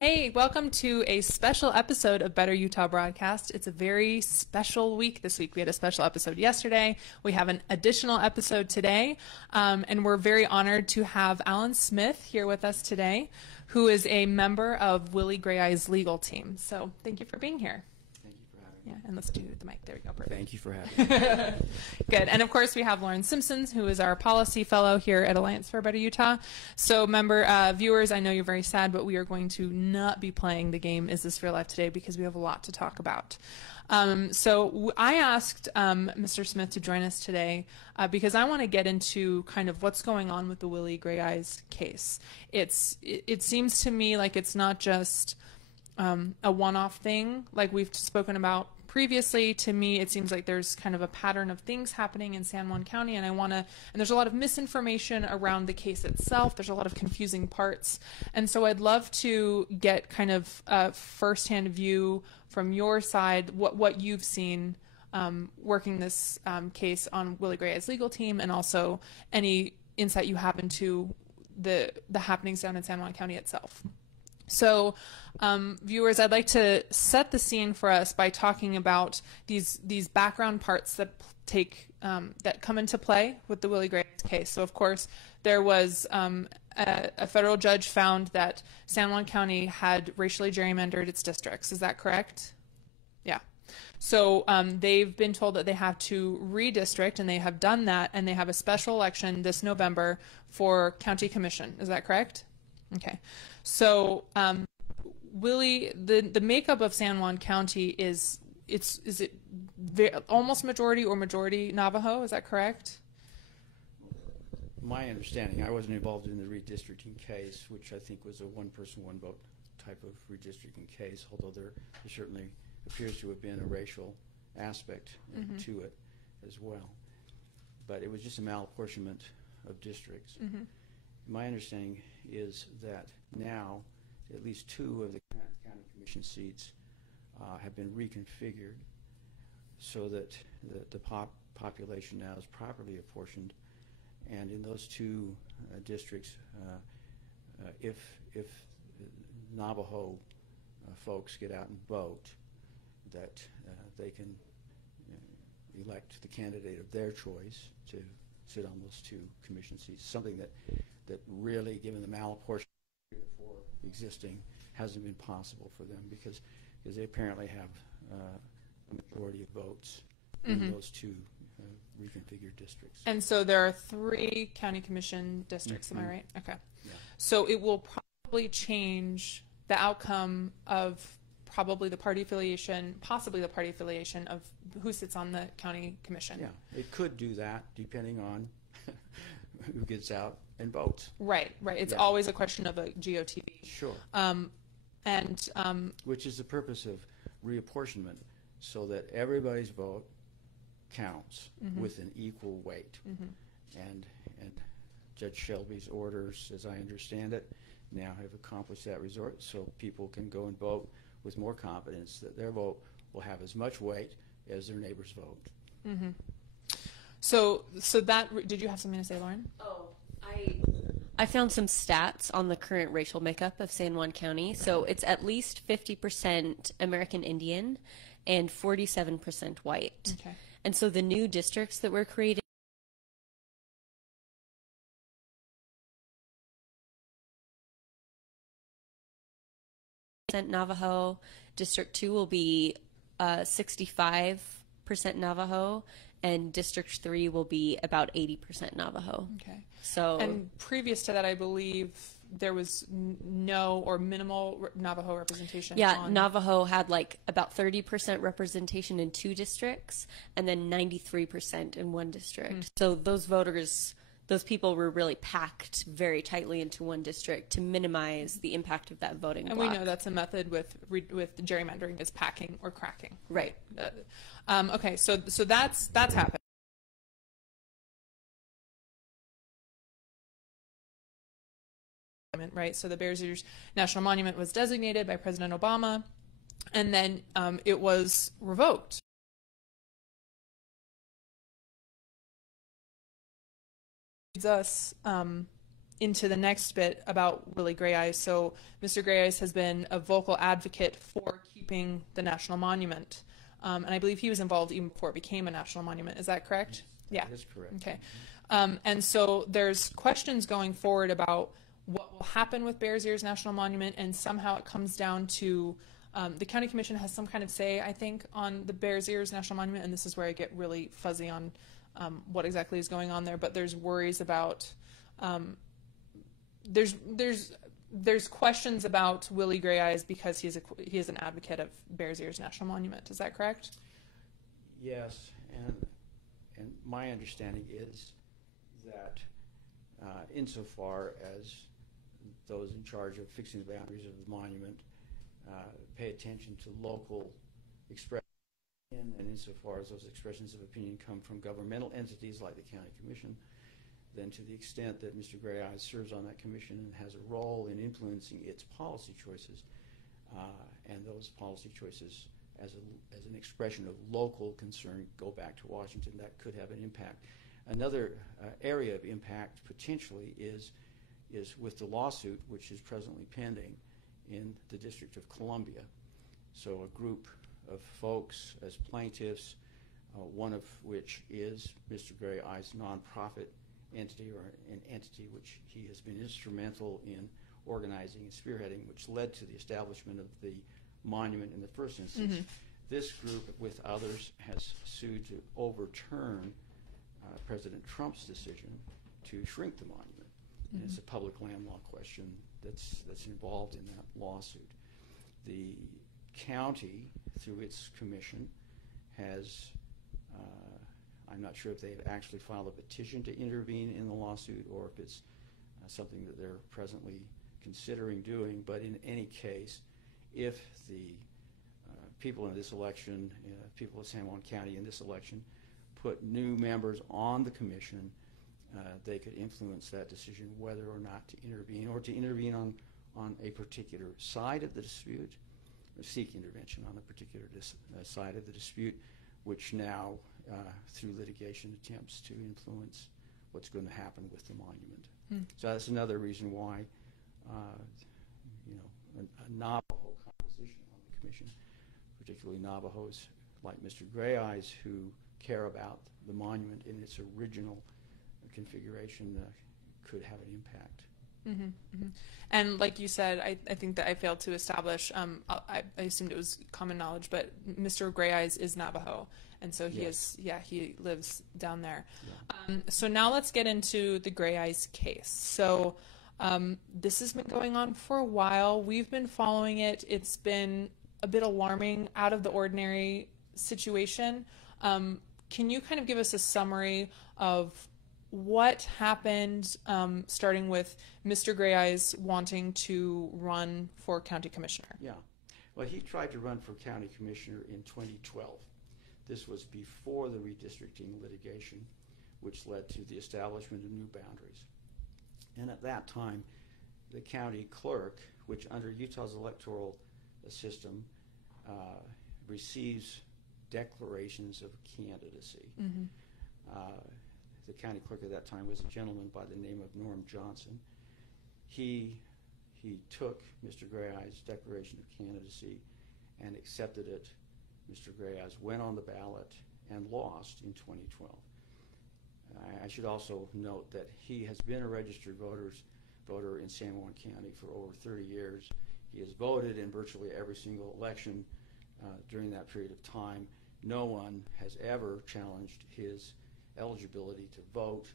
Hey, welcome to a special episode of Better Utah Broadcast. It's a very special week this week. We had a special episode yesterday. We have an additional episode today, and we're very honored to have Alan Smith here with us today, who is a member of Willie Grayeye's legal team. So thank you for being here. Thank you for having me. Yeah, and let's do the mic. There we go. Perfect. Thank you for having me. Good. And of course, we have Lauren Simpsons, who is our policy fellow here at Alliance for Better Utah. So, viewers, I know you're very sad, but we are going to not be playing the game Is This Real Life today because we have a lot to talk about. I asked Mr. Smith to join us today because I want to get into kind of what's going on with the Willie Grayeye's case. It seems to me like it's not just a one-off thing like we've spoken about previously. To me, it seems like there's kind of a pattern of things happening in San Juan County, and there's a lot of misinformation around the case itself. There's a lot of confusing parts. And so I'd love to get kind of a firsthand view from your side, what you've seen working this case on Willie Grayeye's legal team, and also any insight you have into the happenings down in San Juan County itself. So, viewers, I'd like to set the scene for us by talking about these background parts that that come into play with the Willie Grayeye's case. So, of course, there was a federal judge found that San Juan County had racially gerrymandered its districts. Is that correct? Yeah. So they've been told that they have to redistrict, and they have done that, and they have a special election this November for county commission. Is that correct? Okay. So, Willie, the makeup of San Juan County is it almost majority or majority Navajo? Is that correct? My understanding, I wasn't involved in the redistricting case, which I think was a one-person, one-vote type of redistricting case, although there certainly appears to have been a racial aspect to it as well. But it was just a malapportionment of districts. My understanding is that now at least 2 of the county commission seats have been reconfigured so that the population now is properly apportioned, and in those 2 districts, if Navajo folks get out and vote, that they can elect the candidate of their choice to sit on those 2 commission seats, something that really, given the malapportionment before existing, hasn't been possible for them because they apparently have a majority of votes in those 2 reconfigured districts. And so there are 3 county commission districts, am I right? Okay. Yeah. So it will probably change the outcome of probably the party affiliation, possibly the party affiliation of who sits on the county commission. Yeah, it could do that depending on who gets out and votes. Right. It's always a question of a GOTV. Sure. Which is the purpose of reapportionment, so that everybody's vote counts with an equal weight. And Judge Shelby's orders, as I understand it, now have accomplished that result, so people can go and vote with more confidence that their vote will have as much weight as their neighbor's vote. So that, did you have something to say, Lauren? Oh, I found some stats on the current racial makeup of San Juan County. So it's at least 50% American Indian and 47% white. Okay. And so the new districts that were created Navajo, District 2 will be 65% Navajo, and District 3 will be about 80% Navajo. Okay. So, and previous to that, I believe there was no or minimal Navajo representation. Yeah, Navajo had like about 30% representation in 2 districts, and then 93% in 1 district. So those people were really packed very tightly into 1 district to minimize the impact of that voting block. And we know that's a method with gerrymandering, is packing or cracking. Right. Okay, so that's happened. Right, so the Bears Ears National Monument was designated by President Obama, and then it was revoked. Us into the next bit about Willie Grayeye. So Mr. Grayeye has been a vocal advocate for keeping the national monument. And I believe he was involved even before it became a national monument. Is that correct? Yes, that is correct. Okay. And so there's questions going forward about what will happen with Bears Ears National Monument, and somehow it comes down to the county commission has some kind of say, I think, on the Bears Ears National Monument, and this is where I get really fuzzy on what exactly is going on there. But there's worries about there's questions about Willie Grayeye because he is an advocate of Bears Ears National Monument. Is that correct? Yes, and my understanding is that insofar as those in charge of fixing the boundaries of the monument pay attention to local expression, and insofar as those expressions of opinion come from governmental entities like the county commission, then to the extent that Mr. Grayeye serves on that commission and has a role in influencing its policy choices, and those policy choices as an expression of local concern go back to Washington, that could have an impact. Another area of impact potentially is with the lawsuit which is presently pending in the District of Columbia. So a group of folks as plaintiffs, one of which is Mr. Grayeye's nonprofit entity, or an entity which he has been instrumental in organizing and spearheading, which led to the establishment of the monument in the first instance. Mm-hmm. This group, with others, has sued to overturn President Trump's decision to shrink the monument. Mm-hmm. And it's a public land law question that's involved in that lawsuit. The county, through its commission, has I'm not sure if they've actually filed a petition to intervene in the lawsuit or if it's something that they're presently considering doing, but in any case, if the people in this election, people of San Juan County in this election, put new members on the commission, they could influence that decision whether or not to intervene, or to intervene on a particular side of the dispute, or seek intervention on a particular side of the dispute, which now, through litigation, attempts to influence what's going to happen with the monument. Hmm. So that's another reason why, a Navajo composition on the commission, particularly Navajos like Mr. Grayeye's, who care about the monument in its original configuration, could have an impact. Mm-hmm, mm-hmm. And like you said, I think that I failed to establish, I assumed it was common knowledge, but Mr. Grayeye is Navajo, and so he he lives down there. Yeah. So now let's get into the Grayeye case. So this has been going on for a while. We've been following it. It's been a bit alarming, out of the ordinary situation. Can you kind of give us a summary of what happened, starting with Mr. Grayeye wanting to run for county commissioner? Yeah. Well, he tried to run for county commissioner in 2012. This was before the redistricting litigation, which led to the establishment of new boundaries. And at that time, the county clerk, which under Utah's electoral system receives declarations of candidacy. Mm-hmm. The county clerk at that time was a gentleman by the name of Norm Johnson. He took Mr. Grayeye's declaration of candidacy and accepted it. Mr. Grayeye went on the ballot and lost in 2012. I should also note that he has been a registered voter in San Juan County for over 30 years. He has voted in virtually every single election during that period of time. No one has ever challenged his eligibility to vote,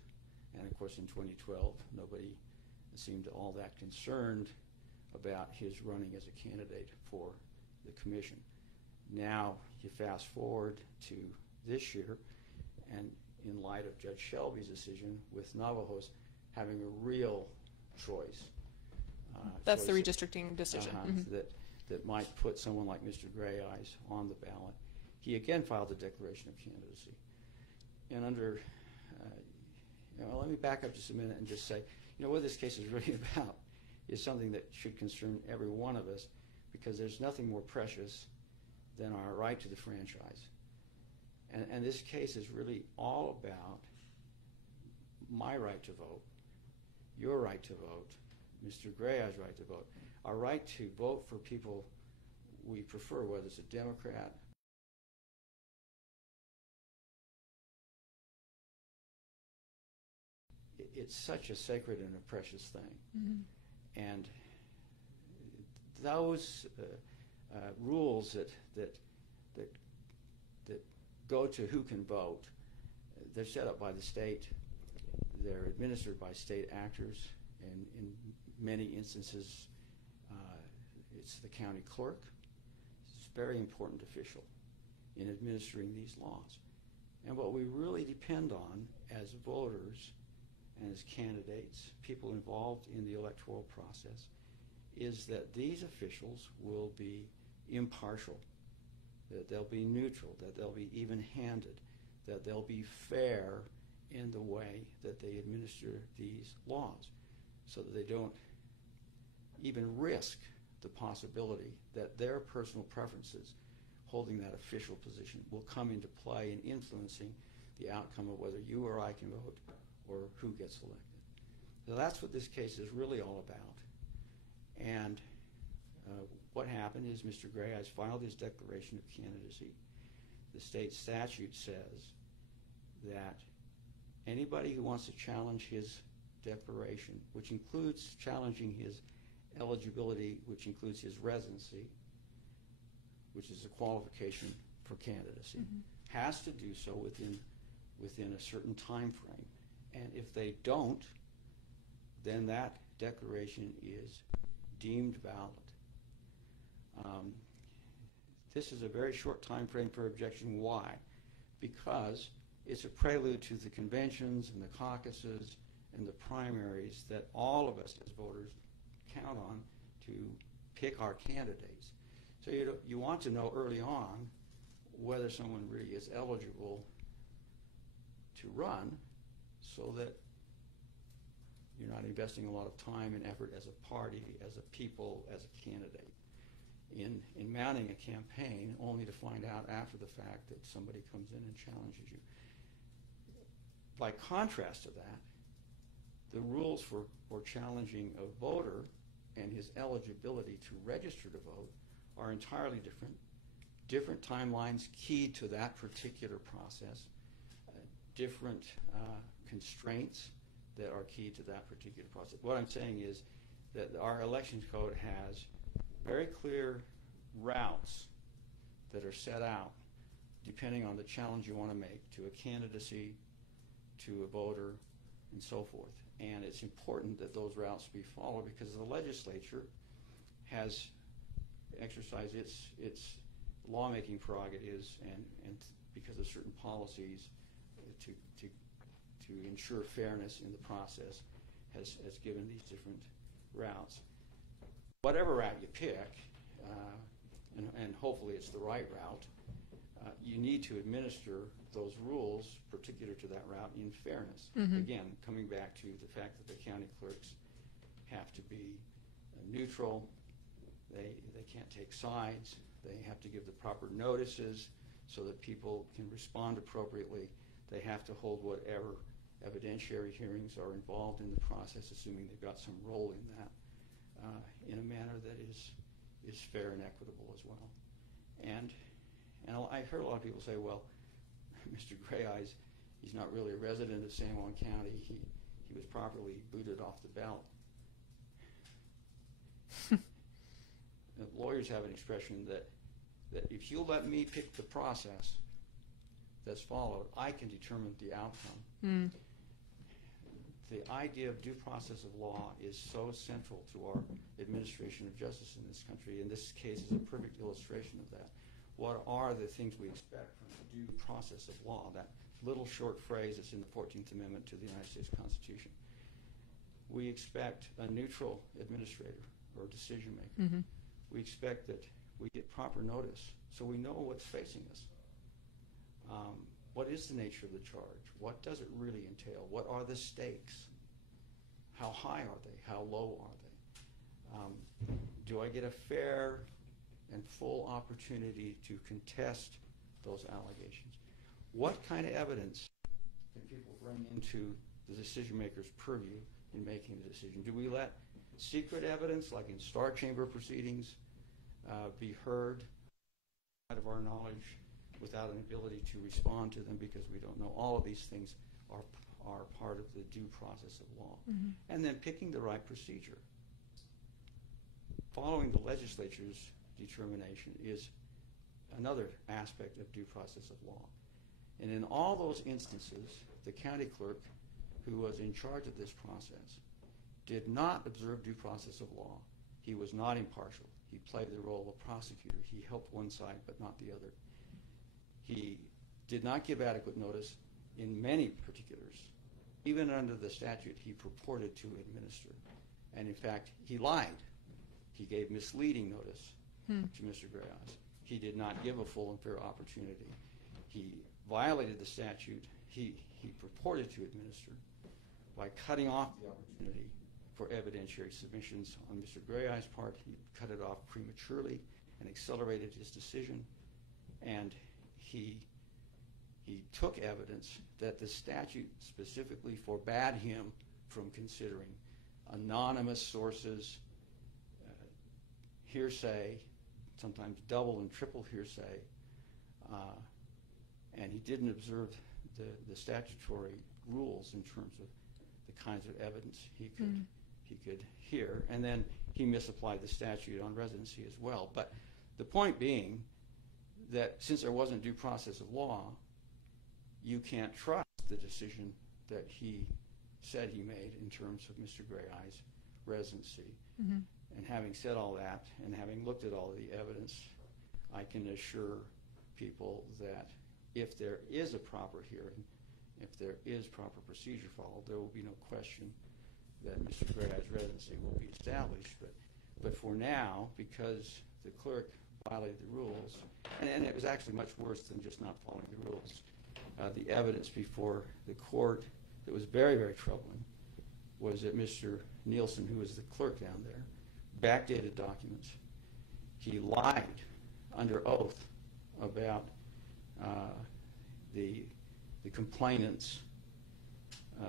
and of course in 2012 nobody seemed all that concerned about his running as a candidate for the commission. Now you fast forward to this year, and in light of Judge Shelby's decision, with Navajos having a real choice. That's the redistricting decision. Mm-hmm. That might put someone like Mr. Grayeye on the ballot. He again filed a declaration of candidacy. And under, let me back up just a minute and just say, what this case is really about is something that should concern every one of us, because there's nothing more precious than our right to the franchise. And this case is really all about my right to vote your right to vote, Mr. Grayeye's right to vote, our right to vote for people we prefer, whether it's a Democrat, it's such a sacred and a precious thing. Mm-hmm. And those rules that go to who can vote, they're set up by the state. They're administered by state actors, and in many instances, it's the county clerk. It's a very important official in administering these laws. And what we really depend on as voters and as candidates, people involved in the electoral process, is that these officials will be impartial, that they'll be neutral, that they'll be even-handed, that they'll be fair in the way that they administer these laws, so that they don't even risk the possibility that their personal preferences holding that official position will come into play in influencing the outcome of whether you or I can vote or who gets elected. So that's what this case is really all about. And what happened is Mr. Grayeye filed his declaration of candidacy. The state statute says that anybody who wants to challenge his declaration, which includes challenging his eligibility, which includes his residency, which is a qualification for candidacy, has to do so within a certain time frame. And if they don't, then that declaration is deemed valid. This is a very short time frame for objection. Why? Because it's a prelude to the conventions and the caucuses and the primaries that all of us as voters count on to pick our candidates. So you want to know early on whether someone really is eligible to run, so that you're not investing a lot of time and effort as a party, as a people, as a candidate in mounting a campaign, only to find out after the fact that somebody comes in and challenges you. By contrast to that, the rules for challenging a voter and his eligibility to register to vote are entirely different. Different timelines key to that particular process, different constraints that are key to that particular process. What I'm saying is that our elections code has very clear routes that are set out depending on the challenge you want to make to a candidacy, to a voter, and so forth. And it's important that those routes be followed because the legislature has exercised its lawmaking prerogatives and because of certain policies to ensure fairness in the process has given these different routes. Whatever route you pick, and hopefully it's the right route, you need to administer those rules particular to that route in fairness. Again, coming back to the fact that the county clerks have to be neutral, they can't take sides, they have to give the proper notices so that people can respond appropriately. They have to hold whatever evidentiary hearings are involved in the process, assuming they've got some role in that, in a manner that is fair and equitable as well. And I heard a lot of people say, well, Mr. Grayeye, he's not really a resident of San Juan County. He was properly booted off the ballot. Lawyers have an expression that if you'll let me pick the process that's followed, I can determine the outcome. The idea of due process of law is so central to our administration of justice in this country, and this case is a perfect illustration of that. What are the things we expect from the due process of law, that little short phrase that's in the 14th Amendment to the United States Constitution? We expect a neutral administrator or decision maker. We expect that we get proper notice so we know what's facing us. What is the nature of the charge? What does it really entail? What are the stakes? How high are they? How low are they? Do I get a fair and full opportunity to contest those allegations? What kind of evidence can people bring into the decision maker's purview in making the decision? Do we let secret evidence, like in Star Chamber proceedings, be heard out of our knowledge without an ability to respond to them because we don't know? All of these things are part of the due process of law. Mm-hmm. And then picking the right procedure. Following the legislature's determination is another aspect of due process of law. And in all those instances, the county clerk, who was in charge of this process, did not observe due process of law. He was not impartial. He played the role of prosecutor. He helped one side but not the other. He did not give adequate notice in many particulars. Even under the statute, he purported to administer. And in fact, he lied. He gave misleading notice to Mr. Grayeye. He did not give a full and fair opportunity. He violated the statute. He purported to administer by cutting off the opportunity for evidentiary submissions on Mr. Grayeye's part. He cut it off prematurely and accelerated his decision. And he took evidence that the statute specifically forbade him from considering: anonymous sources, hearsay, sometimes double and triple hearsay, and he didn't observe the statutory rules in terms of the kinds of evidence he could hear. And then he misapplied the statute on residency as well. But the point being that since there wasn't due process of law, you can't trust the decision that he said he made in terms of Mr. Grayeye's residency. Mm-hmm. And having said all that, and having looked at all of the evidence, I can assure people that if there is a proper hearing, if there is proper procedure followed, there will be no question that Mr. Grayeye's residency will be established. But for now, because the clerk violated the rules, and it was actually much worse than just not following the rules, the evidence before the court that was very, very troubling was that Mr. Nielsen, who was the clerk down there, backdated documents. He lied under oath about the complainant's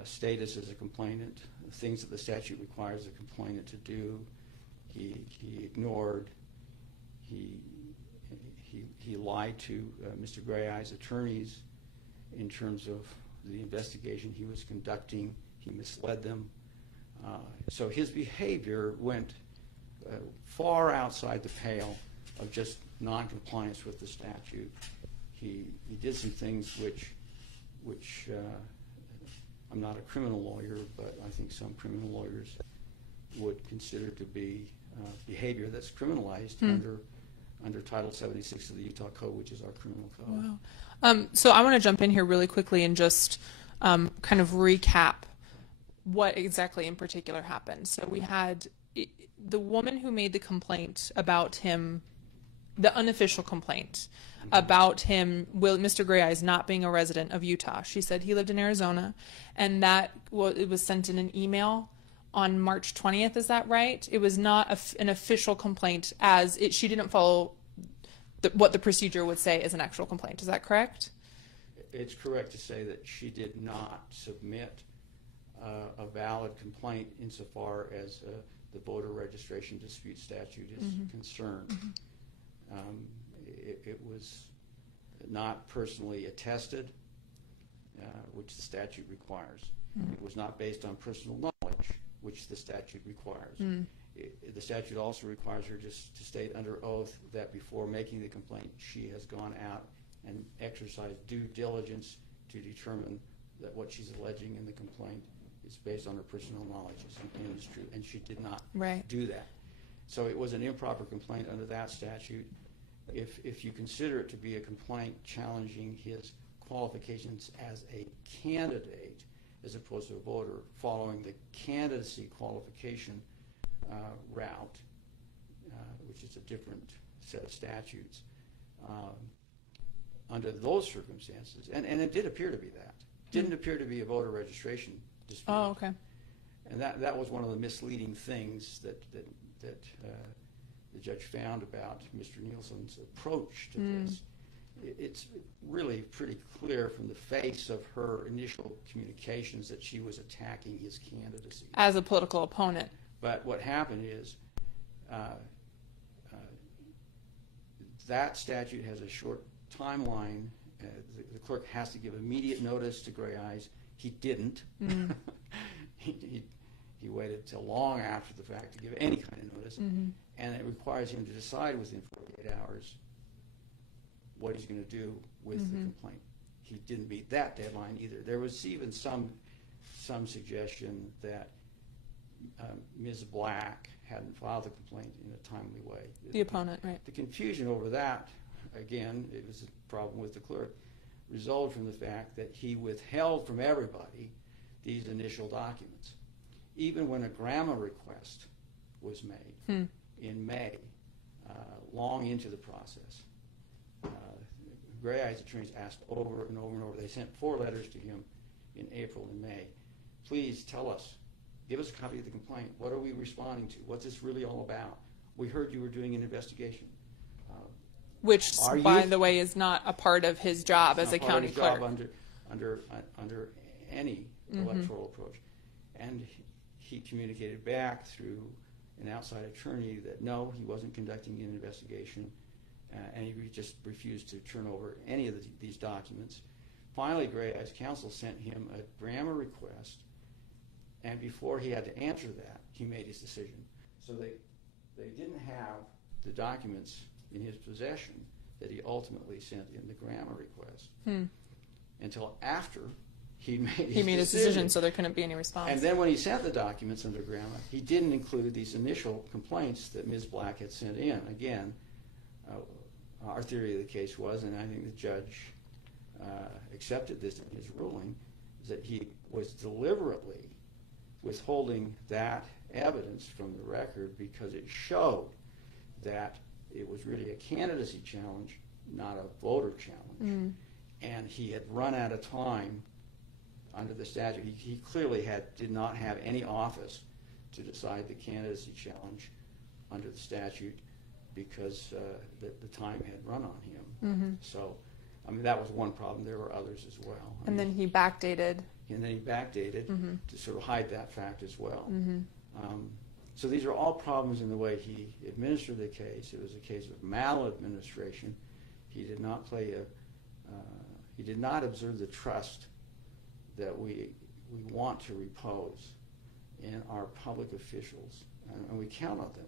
status as a complainant, things that the statute requires a complainant to do. He ignored. He lied to Mr. Grayeye's attorneys in terms of the investigation he was conducting. He misled them. So his behavior went far outside the pale of just noncompliance with the statute. He did some things which I'm not a criminal lawyer, but I think some criminal lawyers would consider to be behavior that's criminalized under Title 76 of the Utah Code, which is our criminal code. Wow. So I want to jump in here really quickly and just kind of recap what exactly in particular happened. So we had the woman who made the complaint about him, the unofficial complaint about him, Mr. Grayeye's not being a resident of Utah. She said he lived in Arizona, and that it was sent in an email on March 20th. Is that right? It was not an official complaint, as she didn't follow what the procedure would say as an actual complaint. Is that correct? It's correct to say that she did not submit a valid complaint insofar as the voter registration dispute statute is concerned. It was not personally attested, which the statute requires. It was not based on personal knowledge, which the statute requires. The statute also requires her just to state under oath that before making the complaint, she has gone out and exercised due diligence to determine that what she's alleging in the complaint is based on her personal knowledge and is true, and she did not do that. So it was an improper complaint under that statute. If you consider it to be a complaint challenging his qualifications as a candidate as opposed to a voter, following the candidacy qualification route, which is a different set of statutes, under those circumstances, and it did appear to be that. Didn't appear to be a voter registration dispute. Oh, okay. And that was one of the misleading things that the judge found about Mr. Nielsen's approach to this. it's really pretty clear from the face of her initial communications that she was attacking his candidacy. As a political opponent. But what happened is that statute has a short timeline. The clerk has to give immediate notice to Grayeye. He didn't. He waited till long after the fact to give any kind of notice. And it requires him to decide within 48 hours what he's going to do with the complaint. He didn't meet that deadline either. There was even some suggestion that Ms. Black hadn't filed the complaint in a timely way. The opponent, right. The confusion over that, again, it was a problem with the clerk, resulted from the fact that he withheld from everybody these initial documents. Even when a grandma request was made in May, long into the process, Grayeye's attorneys asked over and over and over. They sent 4 letters to him in April and May. Please tell us, give us a copy of the complaint. What are we responding to? What's this really all about? We heard you were doing an investigation. Which, by the way, is not a part of his job as a county clerk. Under any electoral approach. And he communicated back through an outside attorney that no, he wasn't conducting an investigation, and he just refused to turn over any of these documents. Finally, Grayeye's counsel sent him a grammar request, and before he had to answer that, he made his decision. So they didn't have the documents in his possession that he ultimately sent in the grammar request until after he made his decision. So there couldn't be any response. And then when he sent the documents under grammar, he didn't include these initial complaints that Ms. Black had sent in. Again, our theory of the case was, and I think the judge accepted this in his ruling, is that he was deliberately withholding that evidence from the record because it showed that it was really a candidacy challenge, not a voter challenge. And he had run out of time under the statute. He clearly did not have any office to decide the candidacy challenge under the statute because the time had run on him. So, I mean, that was one problem. There were others as well. And then he backdated. And then he backdated to sort of hide that fact as well. So these are all problems in the way he administered the case. It was a case of maladministration. He did not he did not observe the trust that we want to repose in our public officials, and we count on them.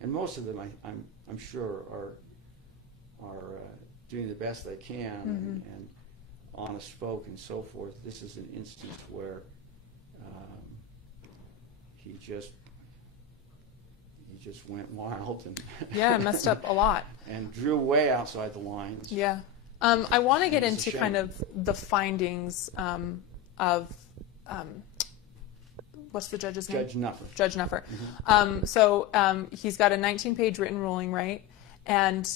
And most of them, I'm sure, are doing the best they can and honest folk and so forth. This is an instance where he just went wild and messed up a lot and drew way outside the lines. I want to get into kind of the findings of what's the judge's name? Judge Nuffer. So he's got a 19-page written ruling, right? And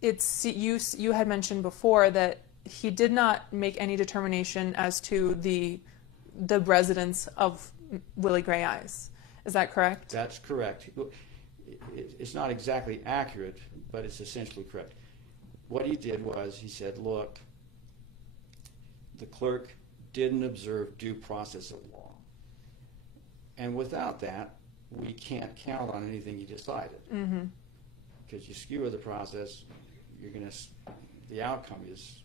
it's you had mentioned before that he did not make any determination as to the residence of Willie Grayeye. Is that correct? That's correct. It's not exactly accurate, but it's essentially correct. What he did was he said, look, the clerk didn't observe due process of law. And without that, we can't count on anything he decided. Because you skewer the process, the outcome is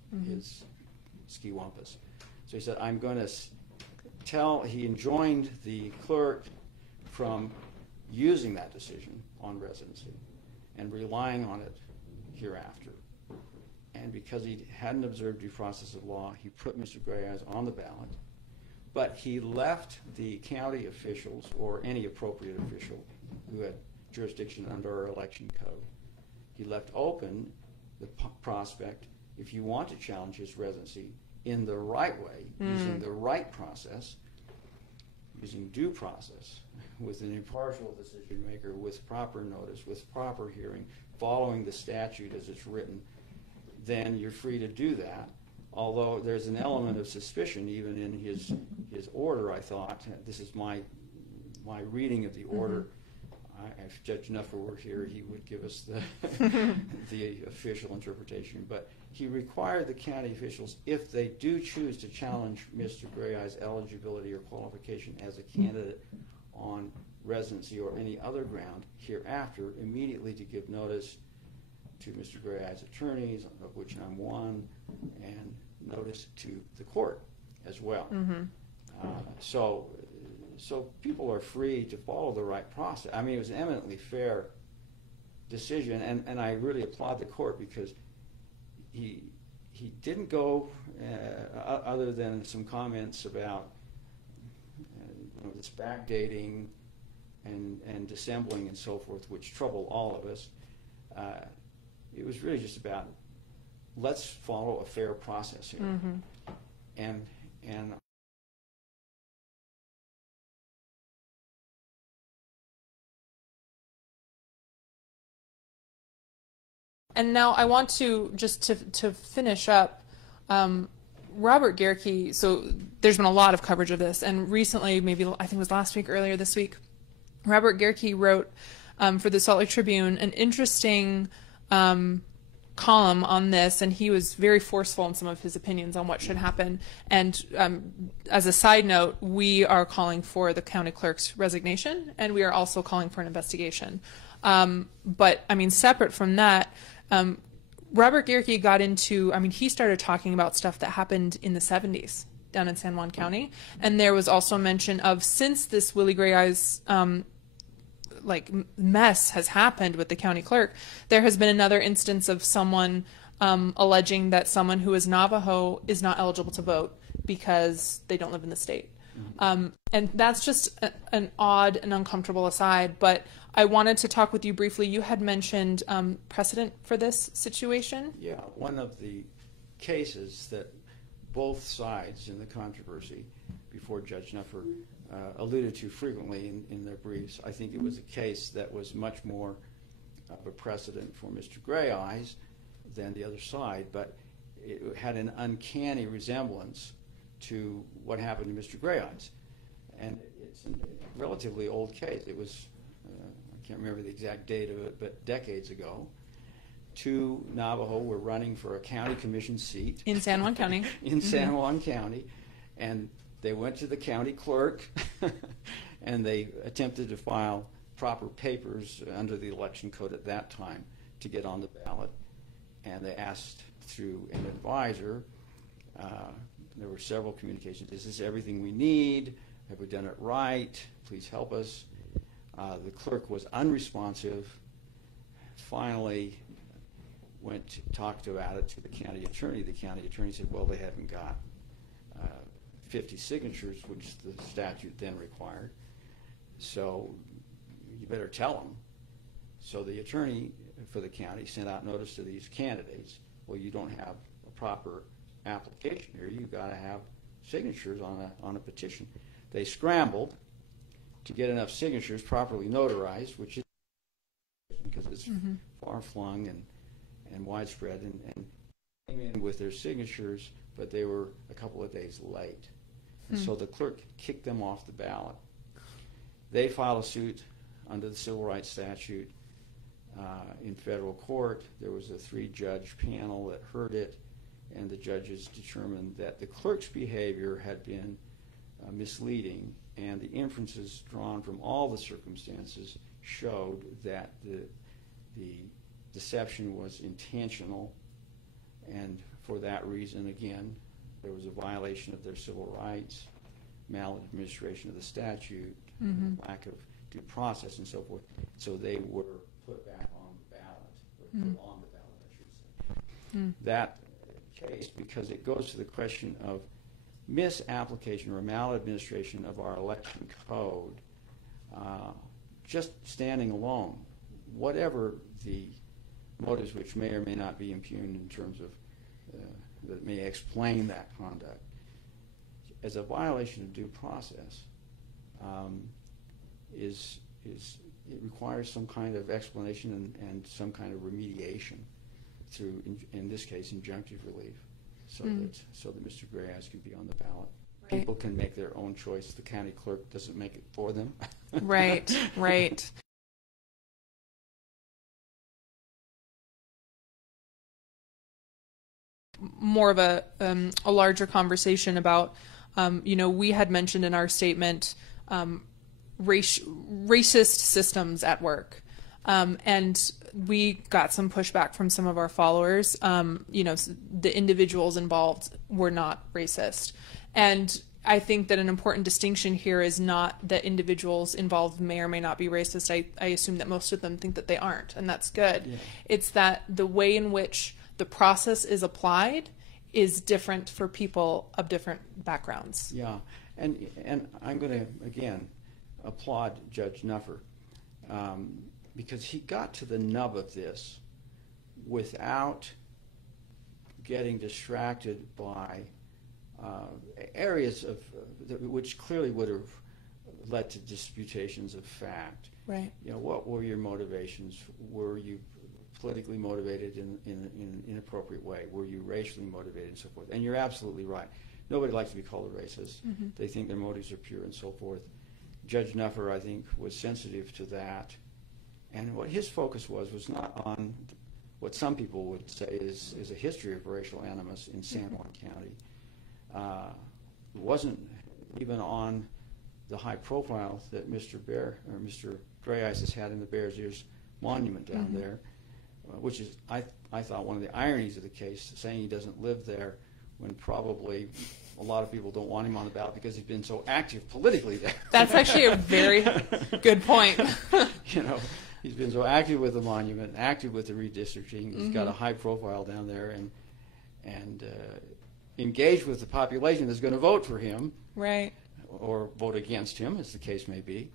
skiwampus. So he said, I'm going to he enjoined the clerk from using that decision on residency and relying on it hereafter. And because he hadn't observed due process of law, he put Mr. Grayeye on the ballot, but he left the county officials or any appropriate official who had jurisdiction under our election code. He left open the prospect, if you want to challenge his residency in the right way, using the right process, using due process, with an impartial decision maker, with proper notice, with proper hearing, following the statute as it's written, then you're free to do that. Although there's an element of suspicion even in his order, I thought. This is my reading of the order. If Judge Nuffer were here, he would give us the the official interpretation. But he required the county officials, if they do choose to challenge Mr. Grayeye's eligibility or qualification as a candidate on residency or any other ground hereafter, immediately to give notice to Mr. Grayeye's attorneys, of which I'm one, and notice to the court as well. So people are free to follow the right process. I mean, it was an eminently fair decision, and I really applaud the court because he didn't go other than some comments about this backdating and dissembling and so forth, which trouble all of us. It was really just about, let's follow a fair process here. And now I want to just to finish up. Robert Grayeye, so there's been a lot of coverage of this, and recently, maybe I think it was last week, earlier this week, Robert Grayeye wrote for the Salt Lake Tribune an interesting column on this, and he was very forceful in some of his opinions on what should happen. And as a side note, we are calling for the county clerk's resignation, and we are also calling for an investigation. But I mean, separate from that, Robert Grayeye got into, I mean, he started talking about stuff that happened in the 70s down in San Juan County. And there was also mention of, since this Willie Grayeye's mess has happened with the county clerk, there has been another instance of someone alleging that someone who is Navajo is not eligible to vote because they don't live in the state. And that's just an odd and uncomfortable aside, but I wanted to talk with you briefly. You had mentioned precedent for this situation. Yeah, one of the cases that both sides in the controversy before Judge Nuffer alluded to frequently in their briefs, I think it was a case that was much more of a precedent for Mr. Grayeye's than the other side, but it had an uncanny resemblance to what happened to Mr. Grayeye's. And it's a relatively old case. It was, I can't remember the exact date of it, but decades ago. Two Navajo were running for a county commission seat. In San Juan County. In San Juan County. And they went to the county clerk and they attempted to file proper papers under the election code at that time to get on the ballot. And they asked through an advisor, there were several communications, is this everything we need? Have we done it right? Please help us. The clerk was unresponsive. Finally talked about it to the county attorney. The county attorney said, well, they haven't got 50 signatures, which the statute then required. So you better tell them. So the attorney for the county sent out notice to these candidates, well, you don't have a proper application here. You've got to have signatures on a petition. They scrambled to get enough signatures properly notarized, which is because it's far-flung and widespread, and came in with their signatures, but they were a couple of days late. And so the clerk kicked them off the ballot. They filed a suit under the Civil Rights Statute in federal court. There was a 3-judge panel that heard it, and the judges determined that the clerk's behavior had been misleading, and the inferences drawn from all the circumstances showed that the deception was intentional, and for that reason, again, there was a violation of their civil rights, maladministration of the statute, lack of due process, and so forth. So they were put back on the ballot, or put on the ballot, I should say. That case, because it goes to the question of misapplication or maladministration of our election code, just standing alone, whatever the motives which may or may not be impugned in terms of that may explain that conduct, as a violation of due process, it requires some kind of explanation and some kind of remediation through, in this case, injunctive relief, so that Mr. Grayeye's can be on the ballot. Right. People can make their own choice. The county clerk doesn't make it for them. Right, right. more of a larger conversation about, we had mentioned in our statement racist systems at work. And we got some pushback from some of our followers. The individuals involved were not racist. And I think that an important distinction here is not that individuals involved may or may not be racist. I assume that most of them think that they aren't, and that's good. Yeah. It's that the way in which the process is applied is different for people of different backgrounds. Yeah, and I'm going to, again, applaud Judge Nuffer. Because he got to the nub of this without getting distracted by areas of which clearly would have led to disputations of fact. Right. What were your motivations? Were you politically motivated in an inappropriate way? Were you racially motivated and so forth? And you're absolutely right. Nobody likes to be called a racist. Mm-hmm. They think their motives are pure and so forth. Judge Nuffer, I think, was sensitive to that. And what his focus was not on what some people would say is a history of racial animus in San Juan County. It wasn't even on the high profile that Mr. Grayeye has had in the Bears Ears Monument down mm-hmm. there, which is, I thought, one of the ironies of the case, saying he doesn't live there when probably a lot of people don't want him on the ballot because he's been so active politically there. That's actually a very good point. He's been so active with the monument, active with the redistricting. He's mm-hmm. got a high profile down there, and engaged with the population that's going to vote for him, right, or vote against him, as the case may be,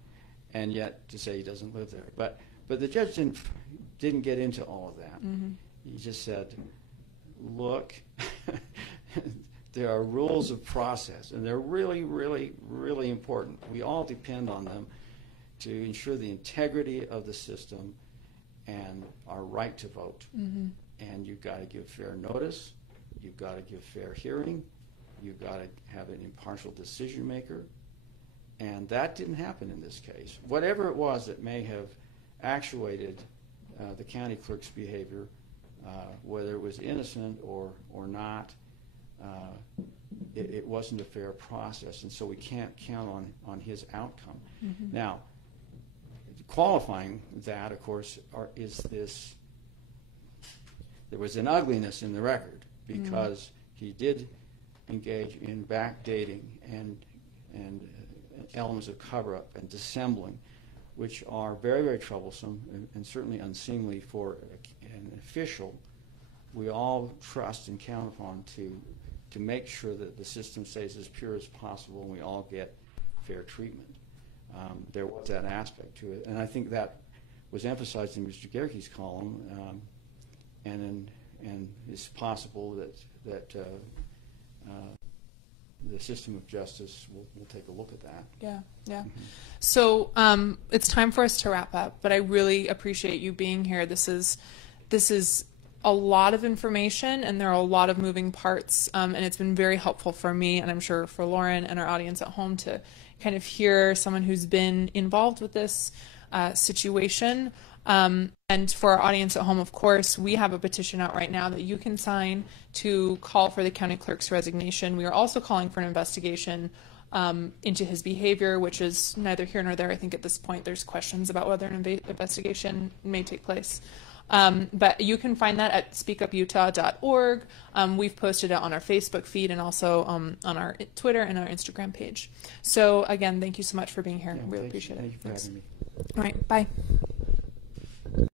and yet to say he doesn't live there. But the judge didn't get into all of that. Mm-hmm. He just said, "Look, there are rules of process, and they're really, really, really important. We all depend on them to ensure the integrity of the system and our right to vote. Mm-hmm. And you've got to give fair notice. You've got to give fair hearing. You've got to have an impartial decision maker." And that didn't happen in this case. Whatever it was that may have actuated the county clerk's behavior, whether it was innocent or not, it wasn't a fair process, and so we can't count on his outcome. Mm-hmm. Now, qualifying that, of course, is this: there was an ugliness in the record because he did engage in backdating and elements of cover-up and dissembling, which are very, very troublesome and certainly unseemly for an official we all trust and count upon to make sure that the system stays as pure as possible and we all get fair treatment. There was that aspect to it, and I think that was emphasized in Mr. Gehrke's column, and it's possible that the system of justice will take a look at that. Yeah. Mm-hmm. So it's time for us to wrap up, but I really appreciate you being here. This is a lot of information, and there are a lot of moving parts, and it's been very helpful for me, and I'm sure for Lauren and our audience at home, to kind of hear someone who's been involved with this situation. And for our audience at home, of course, we have a petition out right now that you can sign to call for the county clerk's resignation. We are also calling for an investigation into his behavior, which is neither here nor there. I think at this point there's questions about whether an investigation may take place. But you can find that at speakuputah.org. We've posted it on our Facebook feed and also on our Twitter and our Instagram page. So again, thank you so much for being here. Yeah, really appreciate it. Thank you for having me. All right, bye.